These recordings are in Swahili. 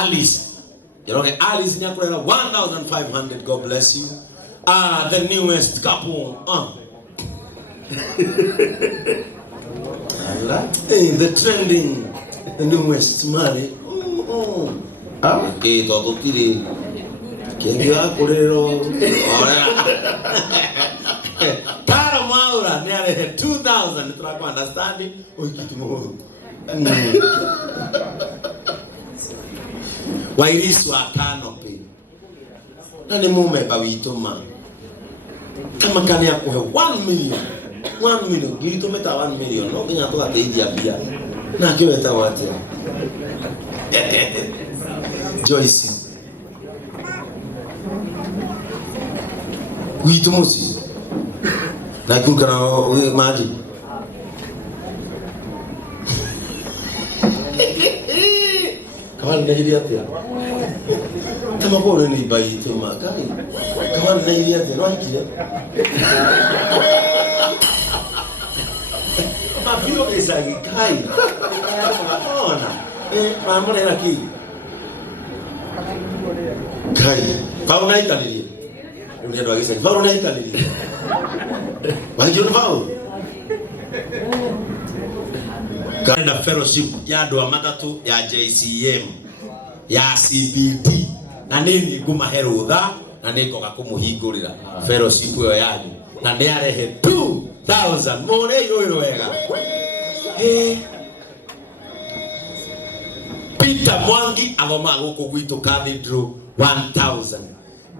Alice. Njoroge Alice nyakurera 1,500. God bless you. The newest couple. The trending, the newest married. Okay, todo kiri. Kiengei akurero. Kara Mwaura neare 2,000. Tunako understanding. Oikitu mo. Wairisu wa kanopi. Nani mume bawitoma. Kama kani ya kuhe 1 million. 1 million. Girito meta 1 million. No kenya toka teidi pia. Na kiweta wate. Joyce. Kuitomosi. Na kukana maji. Kawan Nigeria pia. Kama bora ni baito magai. Kawan Nigeria pia no akile. Mapio ezagi kai. Ona. Mama era aqui. Kai. Pau na Italia. Unia do agisa. Pau na Italia. Vai jono pau. Kaenda fellowship ya ndo matatu ya JCM ya CBT na nini guma herutha na niko gakumuhingurira fellowship yo yanyu na ndi arehe 2,000 more iro wega. Peter Mwangi avoma guku gwitu cathedral 1,000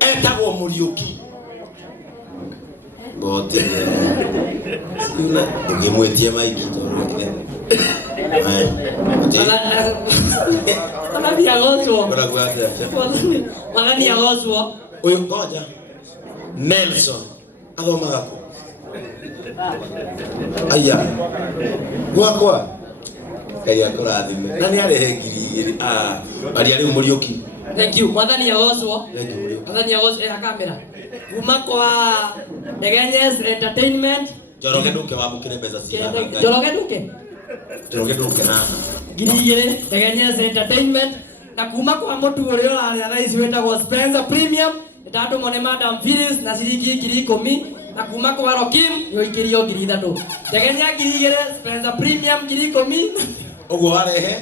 etagwo Muriuki bote sina ngimwetie maiki toro Magani agoswo. Magani agoswo. Uyu ngoja. Nelson. Athoma gako. Aya. Gwakwa. Kaya kurathime. Nani arehe ngiri ari ari Muriuki. Thank you. Magani agoswo. Thank you. Magani agoswo era kamera. Kuma kwa Ngenyes Entertainment. Njoroge nduke wamukire mbeca cigana. Njoroge nduke. Njoroge nduke na. Giriire Ngenyes Entertainment na kuma kwa mutu uri uraria rais wetagwo Spencer Premium ndatu mone Madam Phyllis na ciringi 10,000 na kuma kwa Rokim yo ikirio 3,000 Ngenya ngirigire Spencer Premium 10,000 Ogo warehe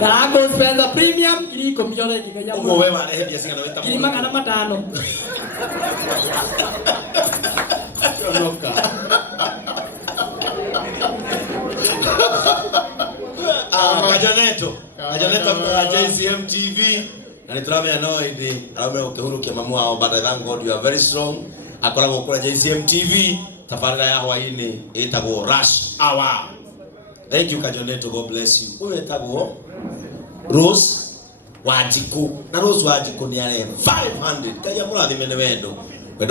Darago Spencer Premium 10,000 yore kiganya Ogo we warehe bia cigana weta 5,500 Yonoka Kajaneto kwa JCM TV na niturame anoidi arame ukihurukia mamu wao but I thank God you are very strong akoragwo kwa JCM TV tafarira ya hwaini itagwo rush hour. Thank you Kajaneto, God bless you. Uwe etagwo Rose Wajiko na Rose Wajiko ni ale 500 kaya murathime ne wendo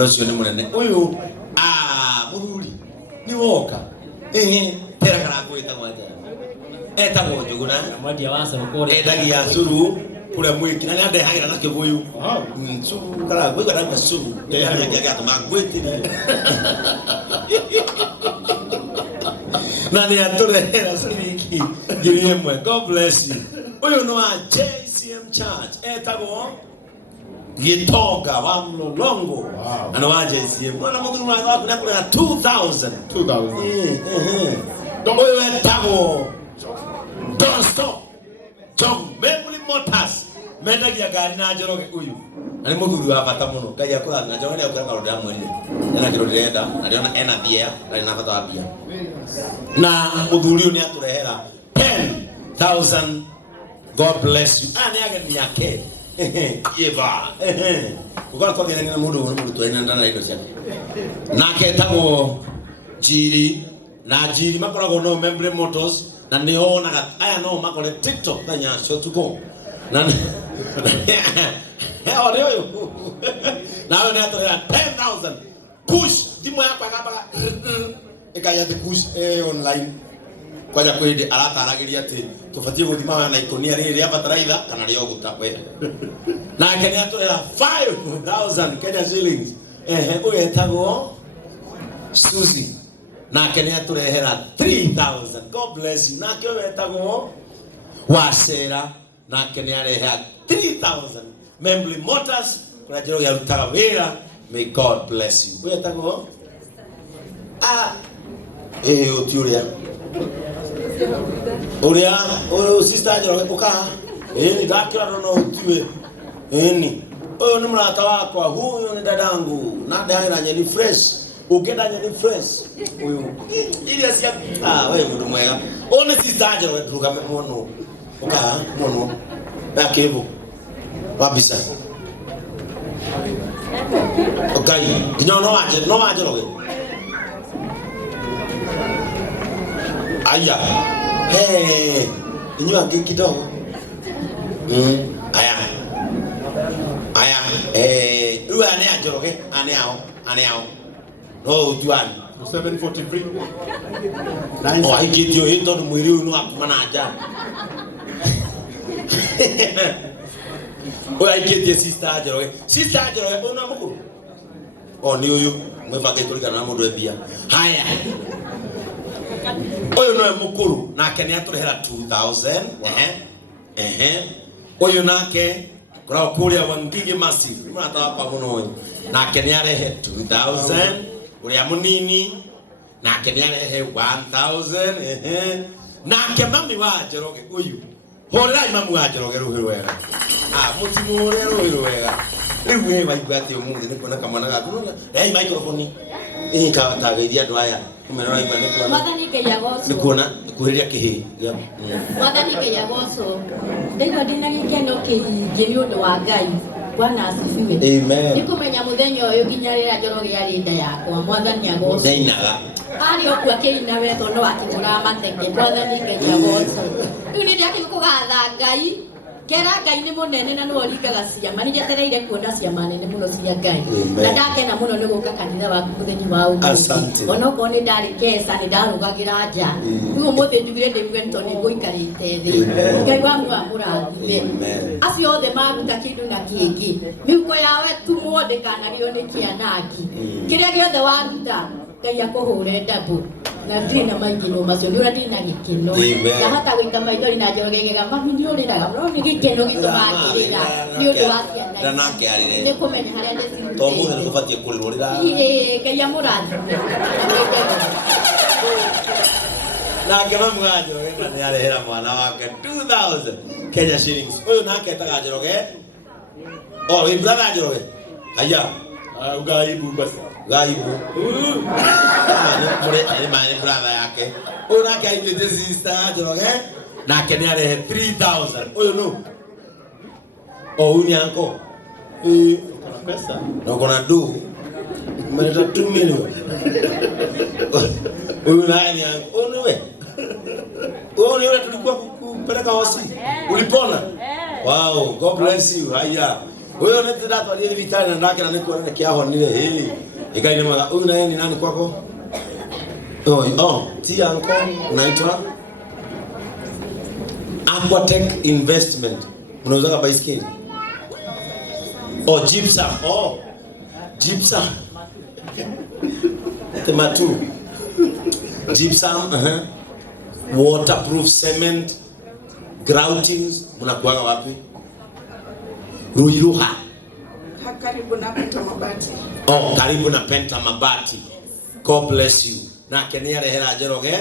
cio ni munene uyu muthuri ni woka tera kana kwita gwaje etagwo njuguna mwadia wasa ukore edagia curu kure mwiki na ande haira na kibuyu curu kara gwiga na curu ya ya atuma gwitire na ni aturehera ciringi 1,000. God bless you. Uyu no a JCM Church etagwo Gitonga wa Mlolongo ana wa JCM mwana mungu mwana wako na kuna 2,000 uyu etagwo Don't stop. Jom Memuli Motors. Mendagia gari na Njoroge uyu. Ani muthuri wa bata muno. Ngai akura na Njoroge akura maundu ya mwene. Ena kiro direnda, na riona ena thia, na ina bata bia. Na muthuri uyu ni aturehera 10,000. God bless you. Ani ageni yake. Eva. Ukora kwa ngene mundu twena ndana indo ciake. Nake tagwo Jiri na Jiri makoragwo no Memuli Motors. Na niona aya no makore TikTok tanya show to go na leo na wewe hata 10,000 push timu yako akapa ikaya the push online kwaja kwende arataragiria ati tufatie guthima na ikonia riri ya bataraitha kana rio gutapwe na kenya atorera 5,000 Kenya shillings uyu etagwo Susie na kenya turehera 3,000. God bless you. Na kyo wetagwo Wasera na kenyare 3000 Membly Motors kuna Njoroge ya Utawira. May God bless you. Wewe tango utiuria uria sister Njoroge uka ni dakira no utue ni ni mrata wako huyu ni dadangu na daira nyeni fresh ukenda nyeni fresh huyu ili asia wewe mtu mwega one sister Njoroge turuka muno uka muno bakevo wabisa okay no waje Njoroge aya inyo ake kidogo aya uwe ane Njoroge ane ao no ujuani 743 aikitio hito ni mwiri uyu akumana aja uwe aikitie sister Njoroge una mukuru ni uyu mwefake kulikana na mundu ebia haya uyu no mukuru nake ni aturehera 2000 uyu nake kurao kuria wangigi massive mrata wapa muno nake ni arehe 2000 uria munini nake ni arehe 1000 nake mami wa Njoroge uyu horai mami wa Njoroge ruhi wega mutimu ure ruhi wega riu we waigwati umuthi nikona kamwana gaku ei microphone ka tagairia andu aya kumerora igane kwa Mwathani Ngai agoco nikuona kuhiria kihi Mwathani Ngai agoco ndaiga ndina gikeno kiingi ni undu wa Ngai Bwana asifiwe amen nikumenya muthenya uyu nginya rira Njoroge yari nda yakwa Mwathani agoco ndainaga ari okwa kiina wetho no akigura matenge Mwathani Ngai agoco riu ni ndiaki kugatha Ngai kera Ngai ni munene na no ringaga ciama ni njetereire kuona ciama nene muno cia Ngai na ndakena muno ni guka kanitha waku muthenya wa umuthi ona ko ni ndari kesa ni ndarugagira nja riu muthi njugire ndiguire ntoni guikarite thi Ngai wangu amurathime acio othe maruta kindu na kingi miuko yawe tumwo ndikanario ni kianangi kiria giothe waruta Ngai akuhure ndabu na ndina maingi no macio ni urati na gikeno na hata gwika maithori na Njoroge gega mami ni uriraga bro ni gikeno gitumakirira ni undu wa ciana nake arire ni kumenya haria ndi to muthe nikubatie kuririra Ngai amurathime nake mami wa Njoroge ni arehera mwana wake 2000 Kenya shillings uyu nake etaga Njoroge we brother Njoroge aya ugaibu basi gaibu ni mane brother yake uyu nake aitete sister Njoroge nake ni arehe 3000 uyu no uyu ni anko kuna pesa na kuna do umeleta 2 million uyu nani anko uyu we uyu ni yule tulikuwa kupeleka hosi ulipona wow God bless you haya wewe unataka datu aliye vitali na ndake na niko na kiaho nile hili ikaini mwana huyu na yeye ni nani kwako ti anko unaitwa Aquatech Investment unauza baiskeli gypsum tematu gypsum waterproof cement groutings mnakuaga wapi Ruiruha karibu na Penta Mabati. Karibu na Penta Mabati. God bless you. Na Kenya rehera Njoroge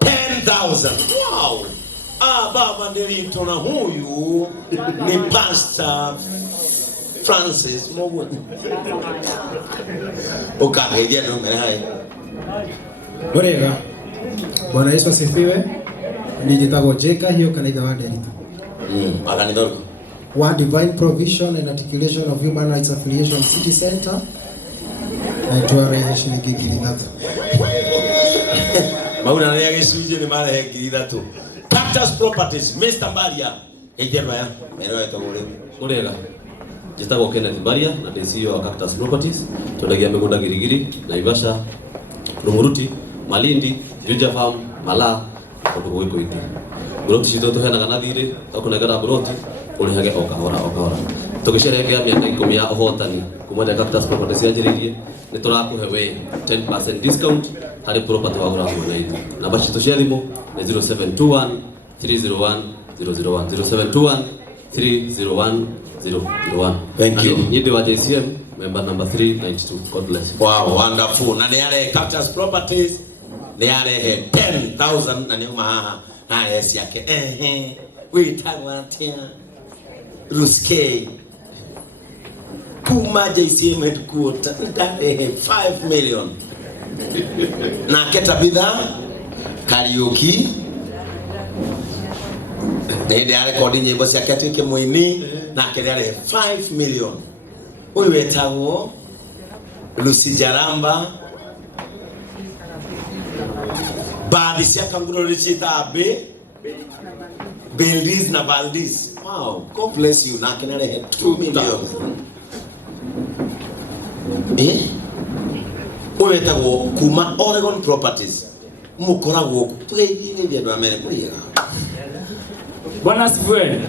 10,000. Wow. Baba ndelito na huyu ni Pastor Francis Mogu. Ukahedia ndo mbele hai. Orega. Bwana Yesu asifiwe. Nijitago Jeka hiyo kanisa wa Ndelito. Akanidoro. One Divine Provision and Articulation of Human Rights Affiliation City Center. Naitwa Rehe shilingi 3,000. Mauna na yake suje ni mara heki 3,000. Cactus Properties Mr. Baria. Ejero ya. Mero ya togole. Orega. Jitago Kenneth Baria na desio wa Cactus Properties. Tunagia migunda Girigiri, Naivasha, Rumuruti, Malindi, Juja Farm, Mala, kutoka huko iti. Buroti shito hena kana thire, akunegara buroti. Ulihage okahora tugisherehekea miaka 10 ya uhotani kumoja Cactus Properties yajiririe ni turakuhe we 10% discount hari property wa ura mwanaidi namba citu cia thimu ni 0721 301 001 0721 301 001. Thank you. Nyide wa JCM member number 392. God bless you. Wow, wonderful. Na niare Captain's Properties niare 10,000 na nyuma haha na yes yake witawatia Ruskei Puma JCM headquarter ndare 5 million na keta bidhaa karaoke ndio rekodi nyimbo cia Ketike Muini na kile 5 million. Huyu wetagwo Lucy Jaramba baadhi cia kanguro richita Beldis na Valdis. Wow, God bless you. Na kile 2 million. Huyu wetagwo kuma Oregon Properties. Mukoragwo tugeithie ndio amene kuiga. Bwana asifiwe.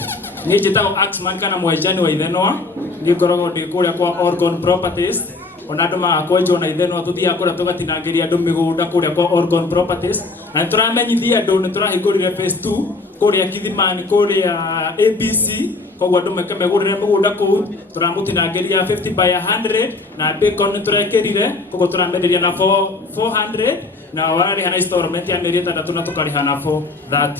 Ni jitao Axman kana mwaijani wa Ithenwa. Ni ngoragwo ndi kuria kwa Oregon Properties. Ona andu magakwenjwo na Ithenwa tuthia kuria tugatinangiria andu migunda kuria kwa Oregon Properties. Na turamenyithia andu ni turahingurire phase 2 kuria Kithimani kuria ABC. Kogwa andu mekemegurire migunda kuu turamutinangiria 50 by 100 na Bacon turekerire kogwa turamenderia na 400 na wari hana installment ya meri 3 na tukariha na 430.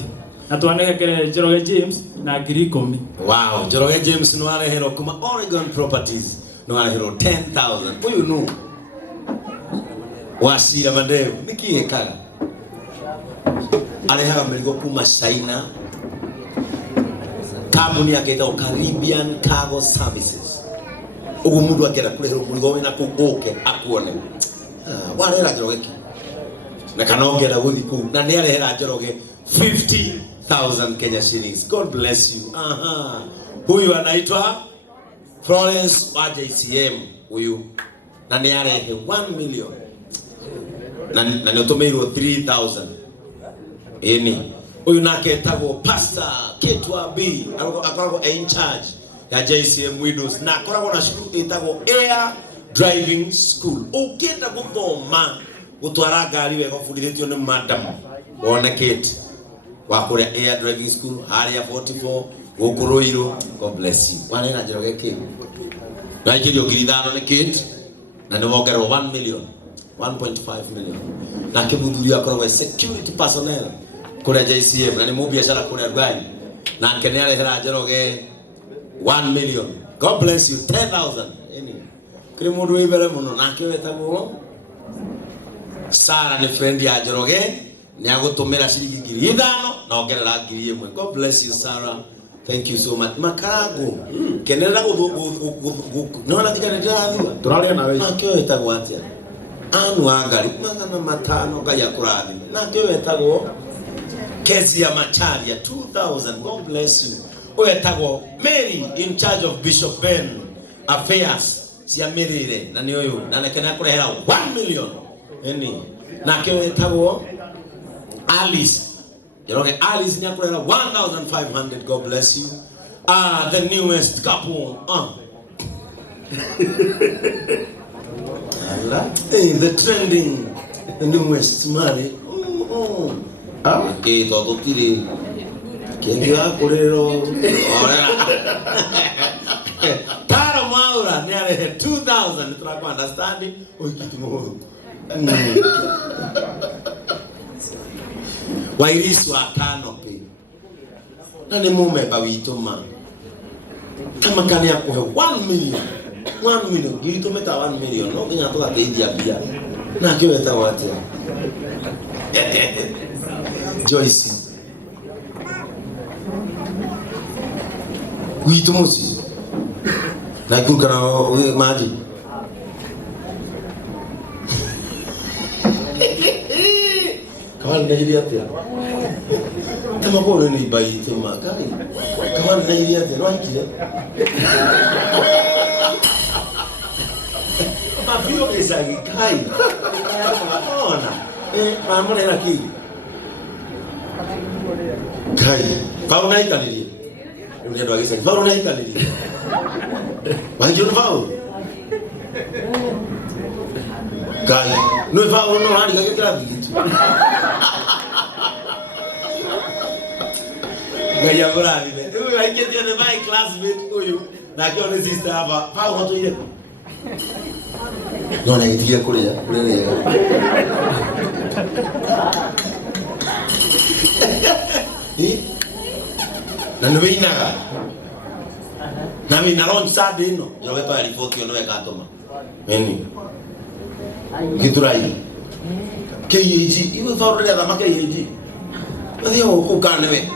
Na tuanekere Njoroge James na 10,000. Wow, Njoroge James no arehero kuma Oregon Properties no arehero 10,000. Huyu nu wasira mandevu nikiekaga arehaga merigo kuma China. Kampuni yake itaitwa Caribbean Cargo Services. Ugu mundu agera kurehero murigo wina kugoke akuone. Warehera Njoroge na kanongera guthi ku na ni arehera Njoroge 50,000 Kenya shillings. God bless you. Huyu anaitwa Florence wa JCM huyu. Na ni arehe 1 million. Na ni otomeirwo 3,000. Eni. Huyu nake etagwo Pastor Ketwa B. Akoragwo in charge ya JCM Widows. Na akoragwo na shukuru etagwo Air Driving School. Ukienda guthoma gutwara ngari wega fundithitio ni madam wonekete wakuria Air Driving School haria 44 gukuruiro. God bless you. Wanena Njoroge ki na ikirio ngirithano ni kit na ni wongerwo 1 million 1.5 million na kimuthuri akoragwo security personnel kuria JCM na ni mubiashara kuria Rugari na kene arehera Njoroge 1 million. God bless you. 10,000 eni kiri mundu wibere muno na kiwetagwo Sara ni friend ya Njoroge ni agutumira shilingi 5,000 na ongerera 1,000. God bless you Sarah. Thank you so much. Makarago kenera nona tikana ndathua Turalia na wewe. na kyo etagwo atia anu angari magana matano kaya kurathi na kyo etagwo kesi ya macharia 2,000. God bless you. Etagwo Mary in charge of Bishop Ben affairs cia mirire na ni uyu na nekena kurehera 1 million eni na kyo etagwo Alice Njoroge Alice nyakurera 1,500. God bless you. The newest couple. The trending newest marriage. Okay, todo kiri. Kiengei akurero. Kara Mwaura ni ale 2,000. Tunako understanding. Oikitu mo. Wairisu atano pe na ni mume bawituma kama kani yako 1 million gitu meta 1 million no kinya toka kedia pia na kiweta watu Joyce witumusi na kukana maji kama Nigeria pia kama bora ni baite makai kama Nigeria pia no akile mafio ezagi kai ona mama na kili kai pau na italili ndio agisa pau na italili wangi unafao kai no fao no hadi kaya kila kitu Ngai amurathime. Uyu aingitie ni my classmate uyu. Na akiwa ni sister hapa. Pau hoto ile. Nona itie kuria. Na nä wä inaga na wä na ron sande ä no Njoroge twa riboti ono wegatå ma eni gä tå rai KAG iwe thaå rä athama KAG athia gå kane we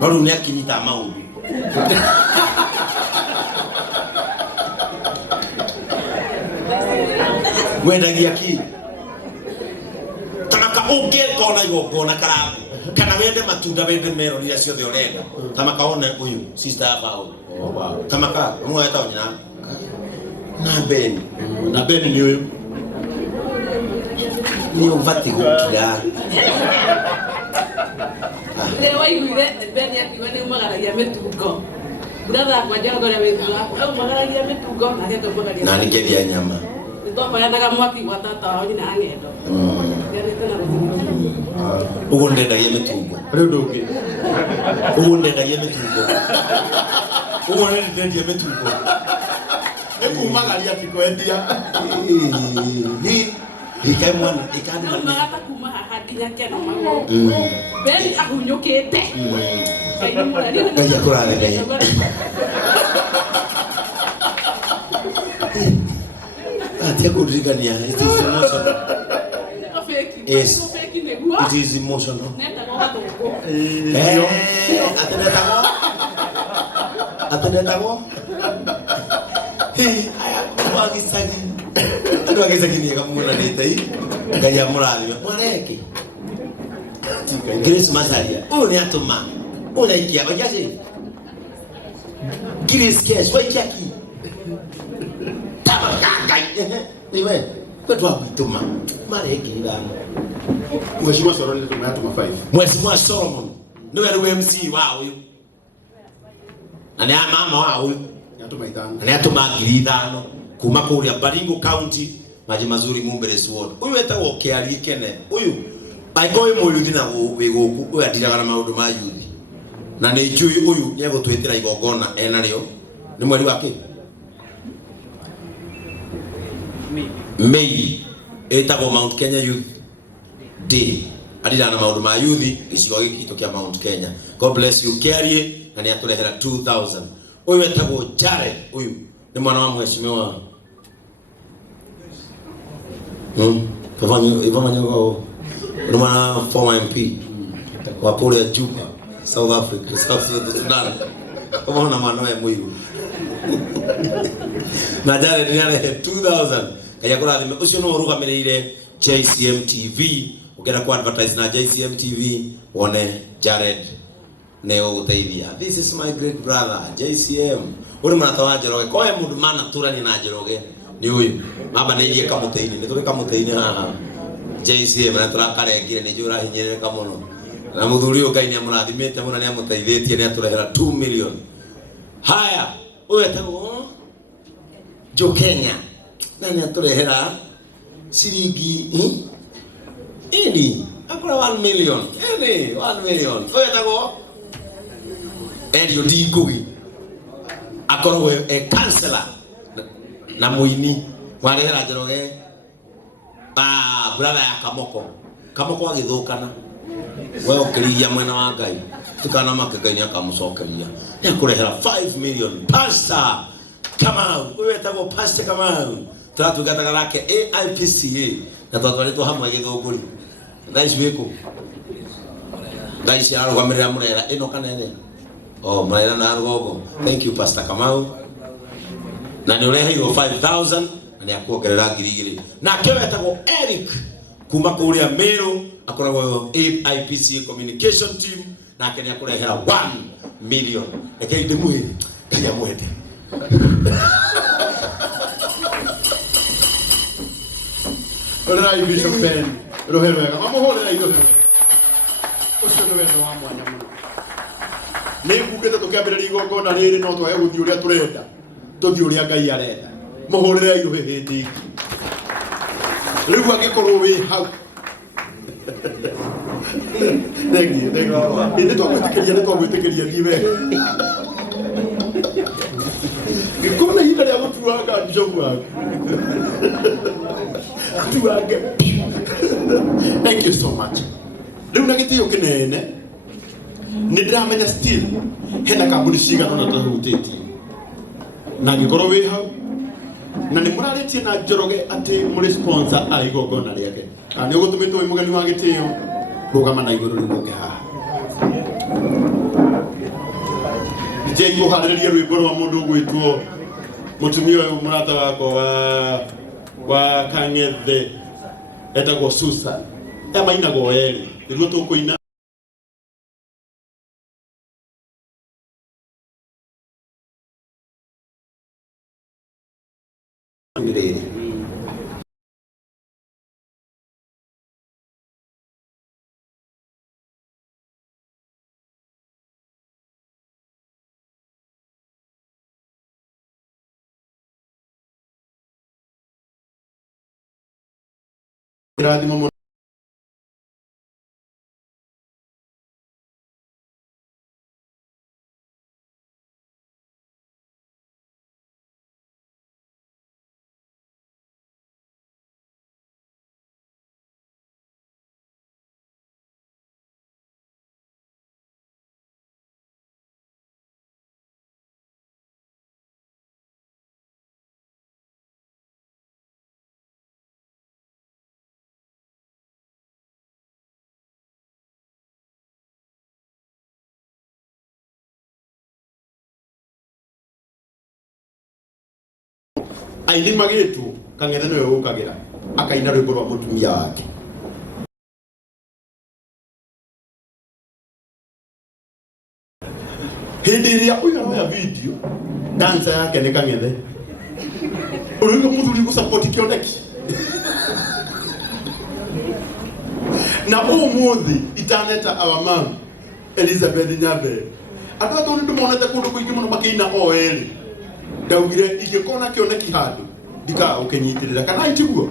no rä u nä akinyita maå ndå wendagia ki kana ka å ngä kona igongona karabu kana wende matunda wende mero iria ciothe urenda kama kaona uyu sister hapa kama ka mweta onyina na Ben ni uyu ni umvati gukira leo aiguire Ben akiwa ni umagaragia mitugo brother kwa jago ya wetu au umagaragia mitugo na hata umagaragia na ningethia nyama nitwakoyanaga mwaki wa tata wao na angendo ugo ndendagia mitugo riu ndungi ugo ndendagia mitugo ugo ndendagia mitugo nikumagaria tikwendia ikai mwana ikani mwana magata kuma haha nginya kena mago Ben ahunyukite ngai akurathime atia kuririkania it is emotional yes it is emotional atenetagwo aya wagisagi andu agisagi ni kamunanite i ngai amurathime mwareke Grace Masaria uyu ni atuma unaikia ojaje Grace Cash waikiaki ngai niwe kwetu akituma mareke ndana Mheshimiwa Solomon tumetuma 5 Mheshimiwa Solomon niwe ari MC wao uyu na ni mama wao uyu yatuma 5 na yatuma 5,000 kuma kuria Baringo County maji mazuri Mumbere Sword uyu etagwo Kiari Kene uyu aikoe muyuthi na wiguku uyu atiraga na maundu ma yuthi na ni njui uyu ni egutwitira igongona ena rio ni mweri wake May etagwo Mount Kenya Youth Day adira na maundu ma yuthi gicigo giki to kia Mount Kenya. God bless you Kiarie na ni aturehera 2000 uyu etagwo Jared uyu ni mwana wa mheshimiwa Ivanyo ni mwana former MP wa pole Juba South Africa South Sudan kama una mwana wa muiru na Jared ni ale 2000 kaya kurathime ucio no rugamirire JCM TV ukenda ku advertise na JCM TV wone Jared neo guteithia. This is my great brother JCM uri mwana wa Njoroge koe mundu mana turani na Njoroge ni uyu mama neirie kamuteini ni turi kamuteini haha JCM na turakarengire ni njura hinyereka muno na muthuri ukai ni amurathimite muno ni amuteithĩtie ni aturehera 2 million. Haya uyu etagwo Jo Kenya na ni aturehera ciringi ini akora 1 million ini 1 million. Uyu etagwo Elio Ndingugi akorwo counselor na muini warehera Njoroge brother ya Kamoko agithukana we ukirigia mwena wa Ngai tukana make Ngai akamucokeria ni akurehera 5 million. Pastor Kamau uyu etagwo Pastor Kamau turatugataga lake AIPCA na twatwaritwo hamwe githunguri thaici wiku thaici arugamirira murera ino kanene murera na rugogo. Thank you Pastor Kamau na ni ureheirwo 5,000 na ni akuongerera 2,000 na kewetagwo Eric kuma kuria Meru akoragwo IPCA communication team na akenya kurehera 1 million. Ekei ndimuhe kaya mwende Ora Bishop Ben rohera mamuhorera irohe ucio ni wendo wa mwanya muno ni ngugete tukiambiriria igongona riri no twage guthii uria turenda tuthii uria Ngai arenda muhorera irohe hindi iki riu angikorwo wi hau Thank you. Ini tu aku tekeria diwe. Ikona hila ya watu waka njogu waka. Watu waka. Thank you so much. Riu na gitio kinene ni ndiramenya still hena kambuni cigana na tahutĩtie na ngĩkorwo wĩ hau na nĩ mũrarĩtie na Njoroge atĩ mũrĩ sponsor a igongona rĩake kana nĩ ũgũtũmĩtwo wĩ mũgeni wa gĩtĩo rũgama na igũrũ rĩmoke haha njengĩ ũharĩrĩrie rwĩmbo rwa mũndũ ũgwĩtwo mũtumia ũyũ mũrata wakwa wa Kang'ethe etagwo Susan mainagwo erĩ nĩguo tũkũina irathimo aini magĩtwo Kang'ethe nĩwe ũkagĩra akaina rwĩmbo rwa mũtumia wake hĩndĩ ĩrĩa ũigaga video dancer yake nĩ Kang'ethe ũrũiga mũthuri gũsupport Kĩoneki na ũmũthĩ itaneta our mom Elizabeth Nyabe andũ atũ nĩ ndĩmonete kũndũ kũingĩ mũno makĩina o erĩ ndaugire ingĩkona Kĩoneki handũ ndika ũkĩnyitirĩra kana itiguo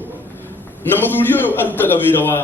na mũthuri ũyũ arutaga wĩra wa